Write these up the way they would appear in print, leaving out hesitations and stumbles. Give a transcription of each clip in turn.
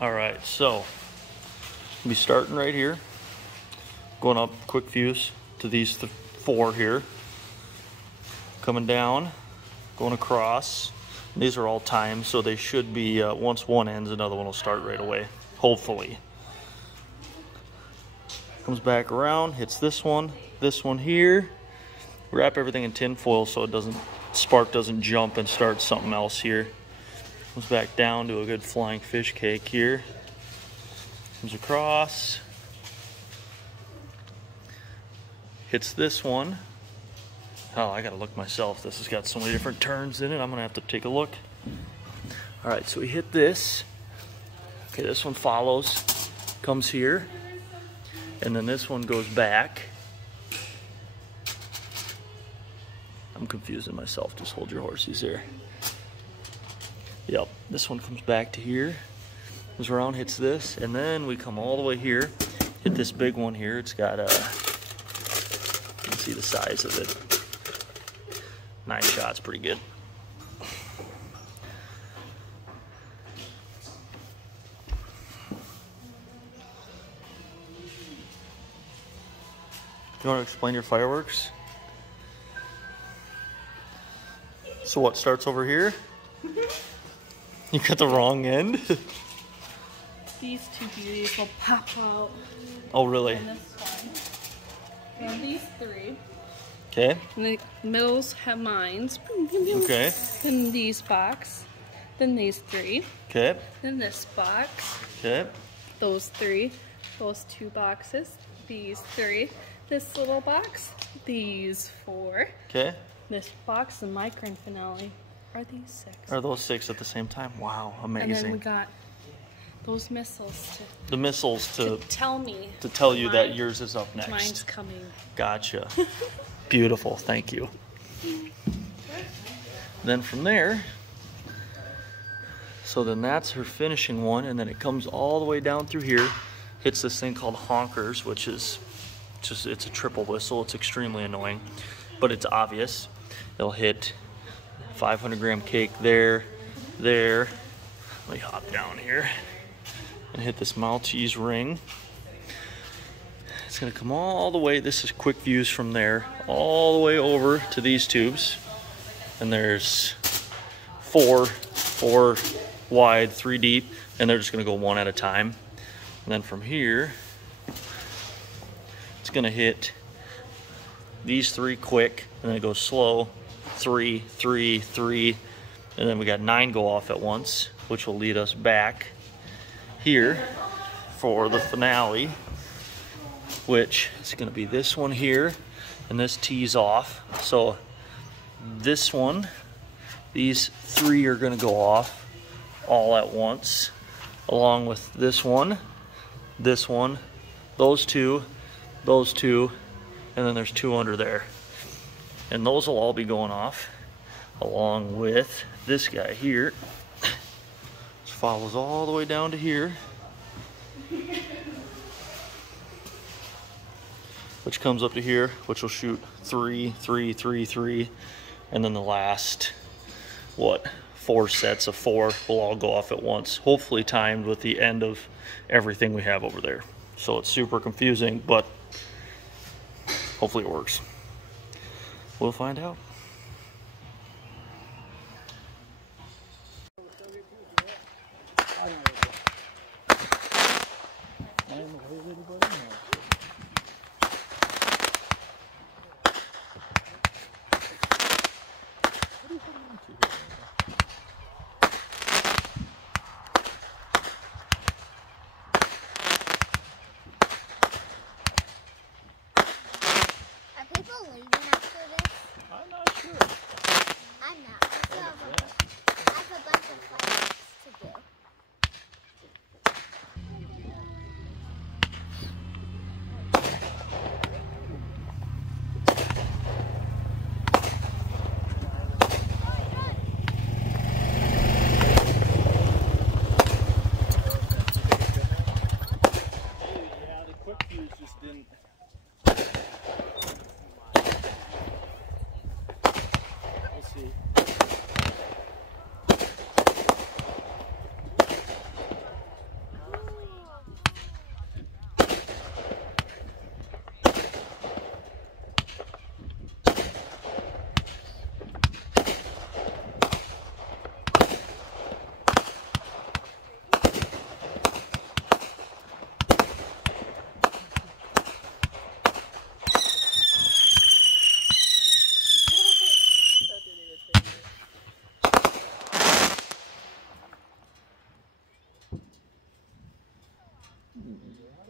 All right, so we'll be starting right here, going up quick fuse to these four here, coming down, going across. These are all timed, so they should be, once one ends, another one will start right away, hopefully. Comes back around, hits this one here. Wrap everything in tin foil so it doesn't, spark doesn't jump and start something else here. Comes back down to a good flying fish cake here. Comes across. Hits this one. Oh, I gotta look myself. This has got so many different turns in it. I'm gonna have to take a look. All right, so we hit this. Okay, this one follows, comes here, and then this one goes back. I'm confusing myself. Just hold your horses here. Yep, this one comes back to here, goes around, hits this, and then we come all the way here, hit this big one here. It's got a, you can see the size of it. 9 shots, pretty good. You want to explain your fireworks? So what starts over here? You got the wrong end? These two beauties will pop out. Oh, really? And this one. And these three. Okay. And the middles have mines. Okay. Then these box. Then these three. Okay. Then this box. Okay. Those three. Those 2 boxes. These 3. This little box. These 4. Okay. This box and my grand finale. Are these 6? Are those 6 at the same time? Wow, amazing. And then we got those missiles to... The missiles to tell me. To tell you that yours is up next. Mine's coming. Gotcha. Beautiful, thank you. Then from there, so then that's her finishing one, and then it comes all the way down through here, hits this thing called honkers, which is just, it's a triple whistle. It's extremely annoying, but it's obvious. It'll hit 500 gram cake there, there. Let me hop down here and hit this Maltese ring. It's gonna come all the way, this is quick views from there, all the way over to these tubes. And there's 4 wide, 3 deep, and they're just gonna go one at a time. And then from here, it's gonna hit these 3 quick, and then it goes slow, 3, 3, 3, and then we got 9 go off at once, which will lead us back here for the finale, which is going to be this one here, and this tees off. So this one, these 3 are going to go off all at once, along with this one, those two, and then there's 2 under there. And those will all be going off, along with this guy here. This follows all the way down to here, which comes up to here, which will shoot 3, 3, 3, 3, and then the last, what, 4 sets of 4 will all go off at once, hopefully timed with the end of everything we have over there. So it's super confusing, but hopefully it works. We'll find out. Are people leaving after this? I'm not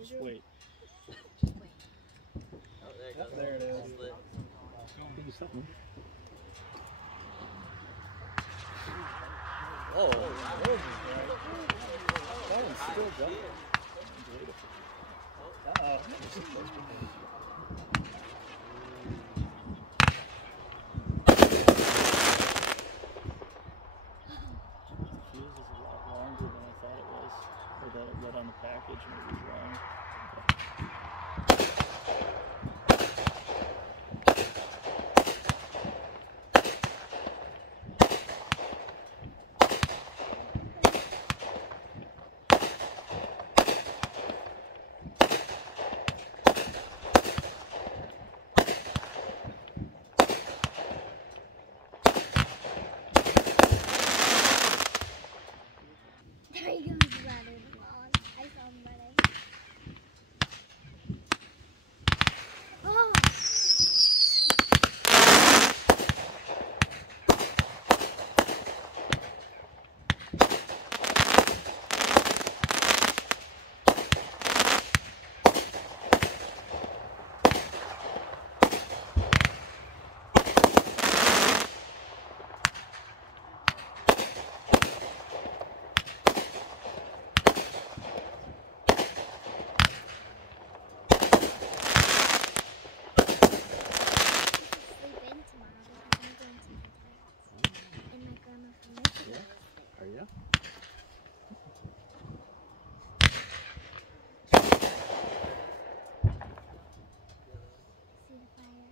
Just wait. Oh, there it goes. There it is. It's lit. Oh, that one's still jumping. Fuse is a lot longer than I thought it was, or that it read on the package, maybe it was wrong. There he goes running along. I saw him running. Oh! Sleep in tomorrow because I'm going to my parents. And my grandma from Michigan. Are you? See the fire.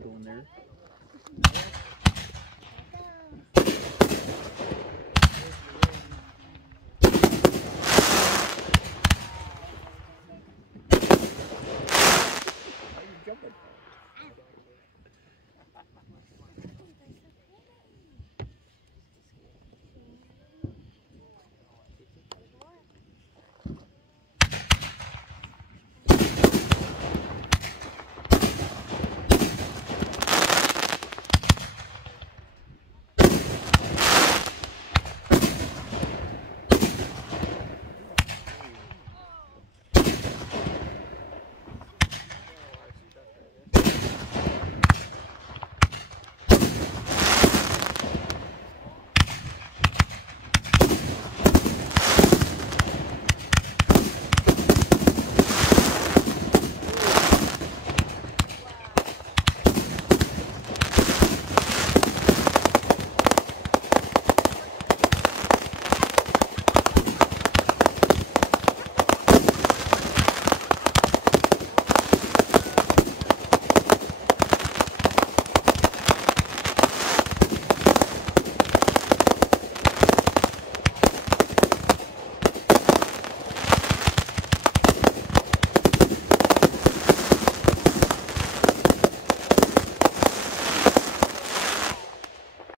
Go in there. Why are you jumping?